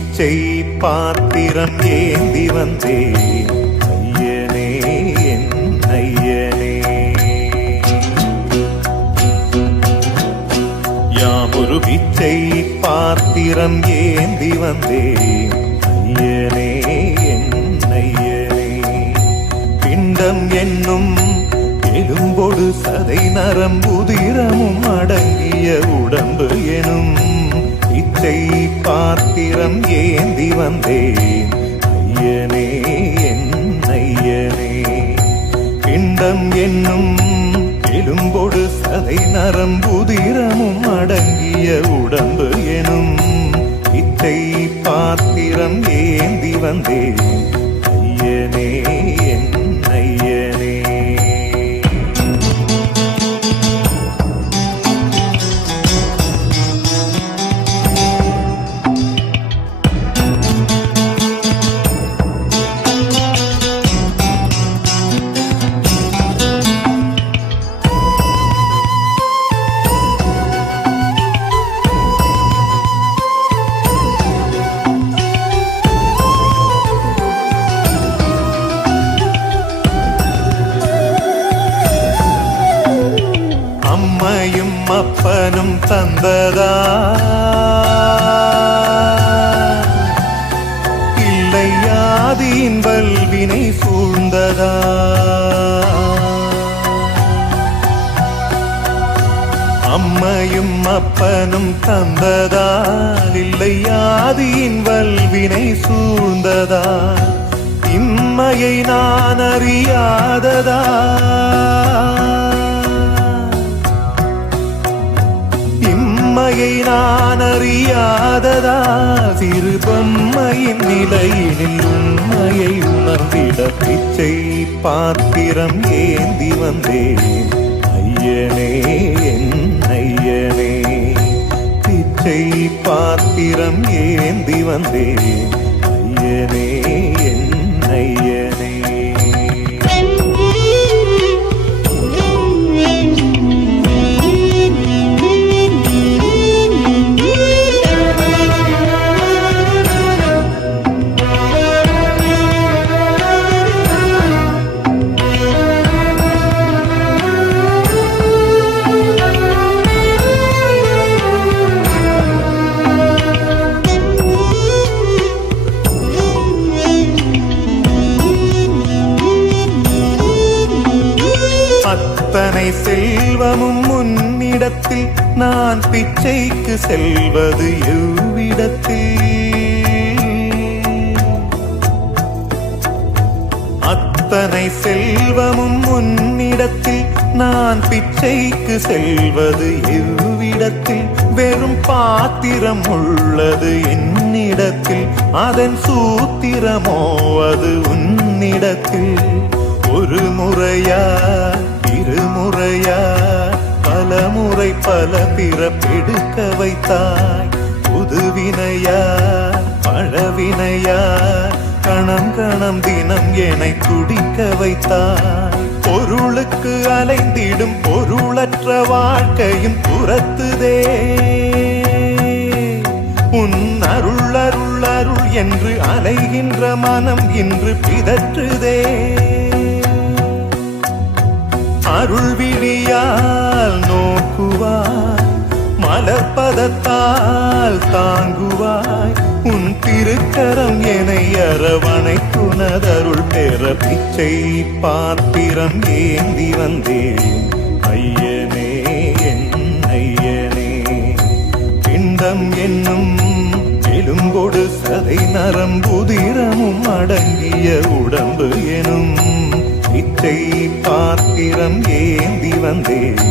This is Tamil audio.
பிச்சை பாத்திரம் ஏந்தி வந்தேன் ஐயனே என் ஐயனே. யாமொரு பிச்சை பாத்திரம் ஏந்தி வந்தேன் ஐயனே என் ஐயனே. பிண்டம் என்னும் எலும்பொடு சதை நரம்புதிரமும் அடங்கிய உடம்பு எனும் பிச்சை பாத்திரம் ஏந்தி வந்தேன் ஐயனே என் ஐயனே. பிண்டம் என்னும் எலும்பொடு சதை நரம்புதிரமும் அடங்கிய உடம்பு எனும் பிச்சை பாத்திரம் ஏந்தி வந்தேன் ஐயனே என் ஐயனே. அம்மையும் அப்பனும் தந்ததா இல்லை ஆதியின் வல்வினை சூழ்ந்ததா. அம்மையும் அப்பனும் தந்ததா இல்லை ஆதியின் வல்வினை சூழ்ந்ததா. இம்மையை நான் அறியாததா இம்மையை நான் அறியாததா. சிறு பொம்மையின் நிலையினில் உண்மையை உணர்ந்திட பிச்சை பாத்திரம் ஏந்தி வந்தேன் ஐயனே என் ஐயனே. பிச்சை பாத்திரம் ஏந்தி வந்தேன் ஐயனே என் ஐயனே. அத்தனை செல்வமும் முன்னிடத்தில் நான் பிச்சைக்கு செல்வது எவ்விடத்தில். அத்தனை செல்வமும் முன்னிடத்தில் நான் பிச்சைக்கு செல்வது எவ்விடத்தில். வெறும் பாத்திரம் உள்ளது என்னிடத்தில், அதன் சூத்திரமோ அது உன்னிடத்தில். ஒரு முறையா இருமுறையா பல முறை பல பிறப்பெடுக்க வைத்தாய். புதுவினையா பழவினையா கணம் கணம் தினம் என்னை துடிக்க வைத்தாய். பொருளுக்கு அலைந்திடும் பொருளற்ற வாழ்க்கையும் துரத்துதே. உன் அருள் அருள் அருள் என்று அலைகின்ற மனம் இன்று பிதற்றுதே. அருள் விழியால் நோக்குவாய், மலர்பதத்தால் தாங்குவாய். உன் திருக்கரம் என்னை அரவணைத்துனதருள் பெற பிச்சை பாத்திரம் ஏந்தி வந்தேன் ஐயனே என் ஐயனே. பிண்டம் என்னும் எலும்பொடு சதை நரம்புதிரமும் அடங்கிய உடம்பு எனும் பிச்சை பாத்திரம் ஏந்தி வந்தேன்